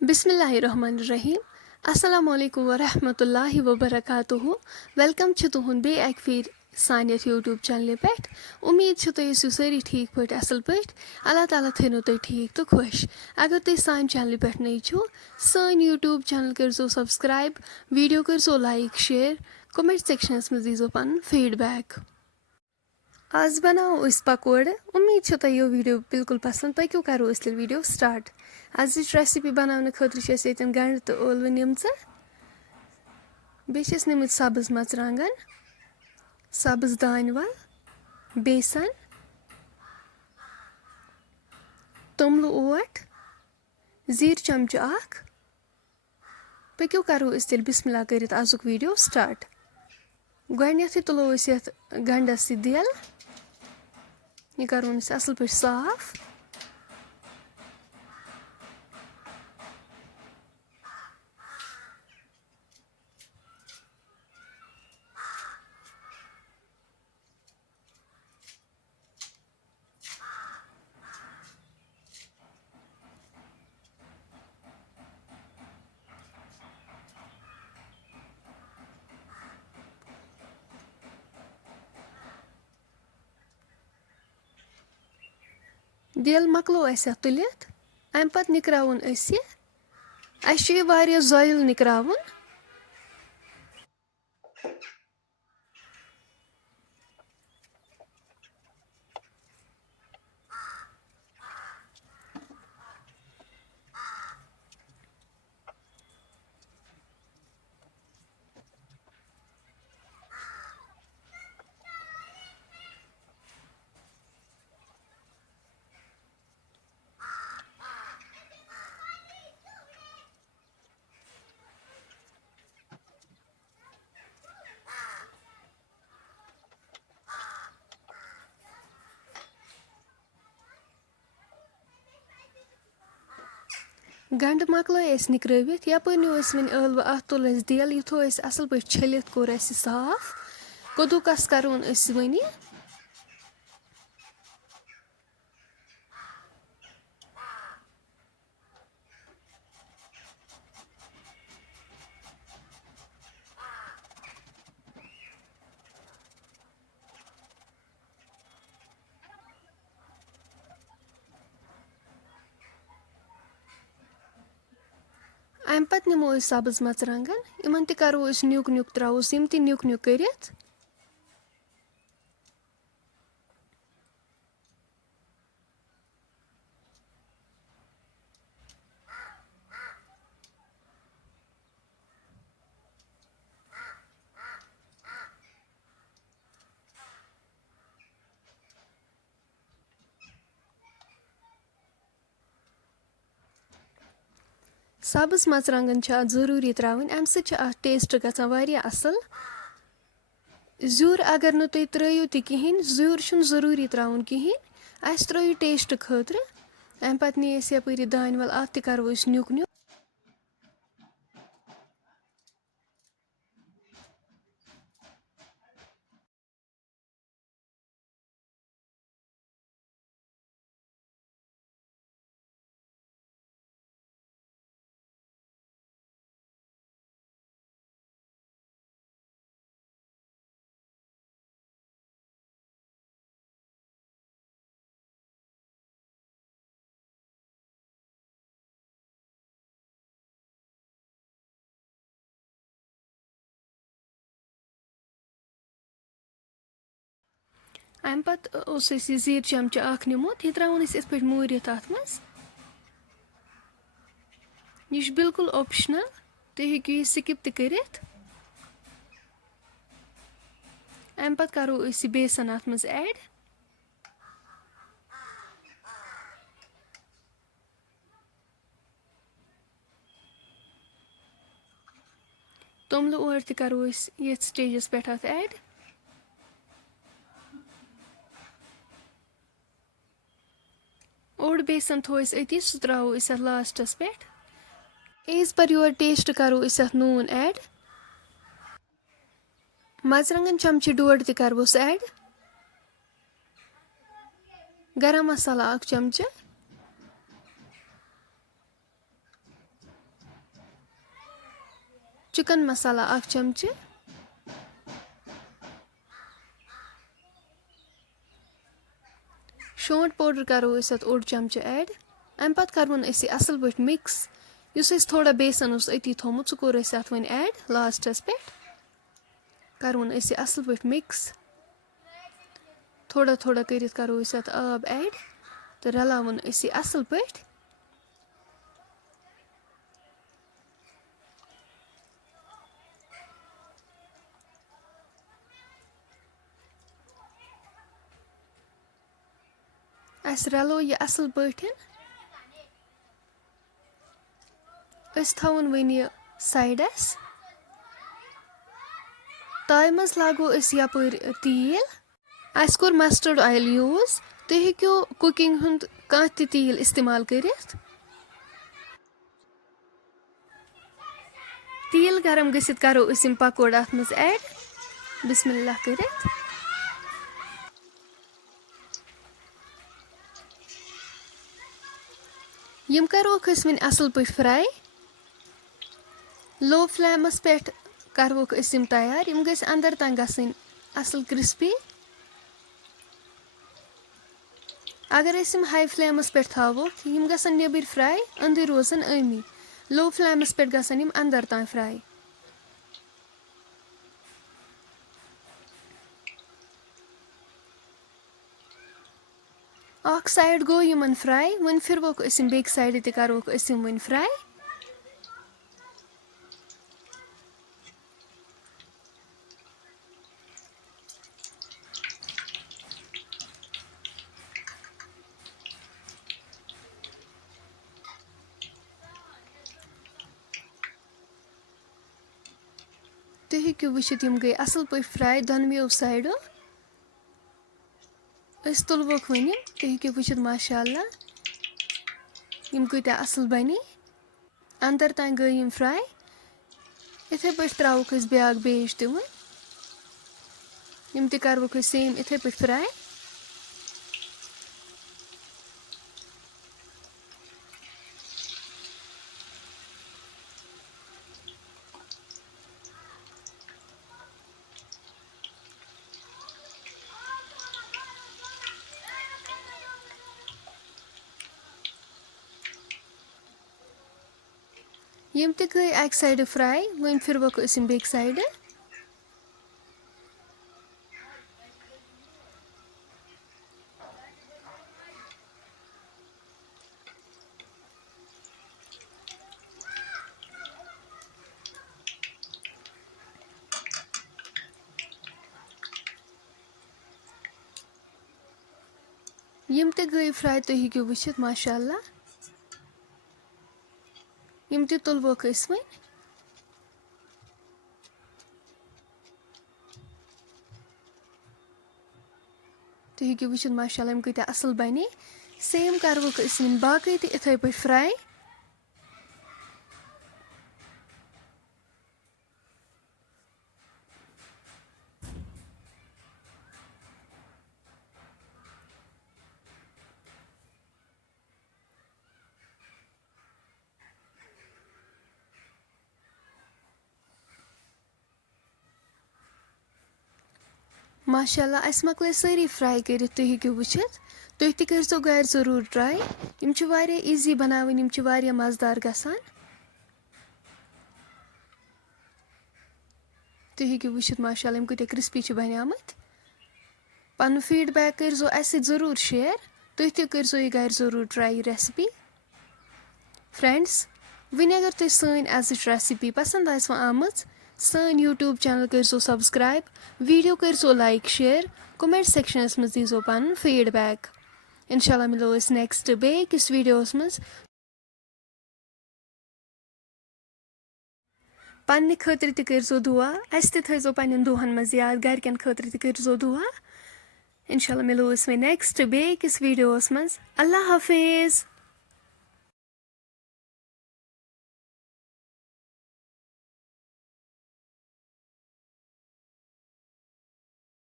बिस्मिल्लाहिर्रहमानिर्रहीम अस्सलामु अलैकुम वरहमतुल्लाहि वबरकातुहु वेलकम छ तुहुन बे एक फिर सान यूट्यूब चैनल पे उम्मीद छ तुम यूँ सारी ठीक पे असल पे अल्लाह ताला थो तुम ठीक तो खुश अगर तुम सान चैनल पे नई छो सान यूट्यूब चैनल करो सब्सक्राइब वीडियो करो लाइक शेयर कमेंट सेक्शनस में दीजो पन फीडबैक। आज बनाओ इस पकोड़े। उम्मीद छ तुम वीडियो बिल्कुल पसंद पक्यो करो इस वीडियो स्टार्ट। आज रेसिपी बनाने खतर गंड तो ٲलवٕ निम्स बेस निमित सब्ज मरचांगन सब्ज दानवल बेसन तोमलु ओट जीर चमचु अख पक्यो करो तेल बिस्मिल्लाह करित आजुक वीडियो स्टार्ट। गोडनेथै तुलो गंडस दिल यह करोन असल पे साफ। दिल मकलो तुलित अम पत निकरावन यह जोयल निकरावन। गंड मकलो निकरवित यप वन ٲलवٕ अत तुल दिल यह थो असल पे छलित कोर साफ कदुकस करोन वनी। अम पत निमो सब्ज मरचांगन इन करो न्युक न्युक त्रोस यम न्युक न्युक करित सब्ज मरचांगन जरूरी त्रावन अम टेस्ट गसान वारिया असल। ज़ूर अगर न तुम त्रो तहन ज़ूर जरूरी त्रावन कहें त्रो टेस्ट खतर। अम पत नी यपरी दानवल अत करो न्युक न्युक। अम पत जीर चमचु अख निमुत यह त्रावन पे मूरित अत मज। यह बिल्कुल ऑप्शनल तुम हेकु यह स्किप त करित। अम पत करो बेसन अत मज ऐड तोमलु ओट करो ये स्टेजस पे अत ऐड। ओड बेसन थो अति सह त्रो अत लास्टस पे एज पर योर टेस्ट करो अत नून ऐड। मरचांगन चमचि डोड त करोस ऐड। गरम मसाला 1 चमचा चिकन मसाला 1 चमचे, शोंठ पाउडर करो अस 1 चमचे ऐड। अम पत करवन अस असल पट मिक्स। युस अस थोड़ा बेसन उस अति थोमुत सु कोर अस अत वन ऐड लास्टस पे। करवन अस असल पट मिक्स। थोड़ा थोड़ा करित करो अस अत आब ऐड तो रलावन अस असल पट। अस रलो यह असल पठन। अस थवन वन यह साइडस। ताय मज लागो अस यपर तेल। अस कोर मस्टर्ड ऑयल यूज। तुम हेक्यो कुकिंग हुंद कांह ते तेल इस्तेमाल करित। तेल गरम गसित करो अस यम पकोड अत मज ऐड बिस्मिल्लाह करित। यम करोक अस वन असल पट फ्राई। लो फ्लेमस पे करवोक अस यम तैयार। यम गस अंदर तक गसन असल क्रिस्पी। अगर अस यम हाई फ्लेमस पे थावोक यम गसन नेबर फ्राई अंदर रोजन अमी। लो फ्लेमस पे गसन यम अंदर तक फ्राई। अख साइड गो यमन फ्राई वन फिरवोक अस यम बेक साइड ते करोक अस यम वन फ्राई। तुम हेक्यो वुचित यम गई असल पे फ्राई दोनवेओ साइडो। अस तुलवोक वन यम। तुम हेक्यो वुचित माशाअल्लाह यम कूत्या असल बनी। अंदर तक गई यम फ्राई। इथे पे त्रावोक अस ब्याक बेज दिवन। यम ते करवोक अस सेम इथे पे फ्राई। यम ते गई एक साइड फ्राई वन फिरवोक अस यम बेक साइड। यम ते गई फ्राई तुम हेक्यो वुचित माशाअल्लाह। यम ते तुलवोक अस वन। तुम हेक्यो वुचित माशाअल्लाह यम कूत्या असल बनी। सेम करवोक अस वन बाकी ते इथे पे फ्राई। माशाअल्लाह अस मकले सारी फ्राई कर तुम हेक्यो वुचित। तुम ते करजो घर जरूर ट्राई। यम च वारिया इजी बनावन यम च वारिया मजेदार गसान। तुम हेक्यो वुचित माशाअल्लाह यम कूत्या क्रिस्पी च बनियामत। पन फीडबैक करजो अस जरूर शेयर। तुम ते करजो ये घर जरूर ट्राई रेसिपी। फ्रेंड्स वन अगर तुम सन एज रेसिपी पसंद आसव आमज सन यूट्यूब चैनल करजो सब्सक्राइब। वीडियो करजो लाइक शेयर। कमेंट सेक्शनस मज दीजो पन फीडबैक। इंशाल्लाह मिलो अस नेक्स्ट बेकिस वीडियोस मज। पन्ने खतर ते करजो दुआ। अस ते थजो पन्न दुहन मज याद घरकन खतर ते करजो दुआ। इंशाल्लाह मिलो अस नेक्स्ट बेकिस वीडियोस मज। अल्लाह हाफिज।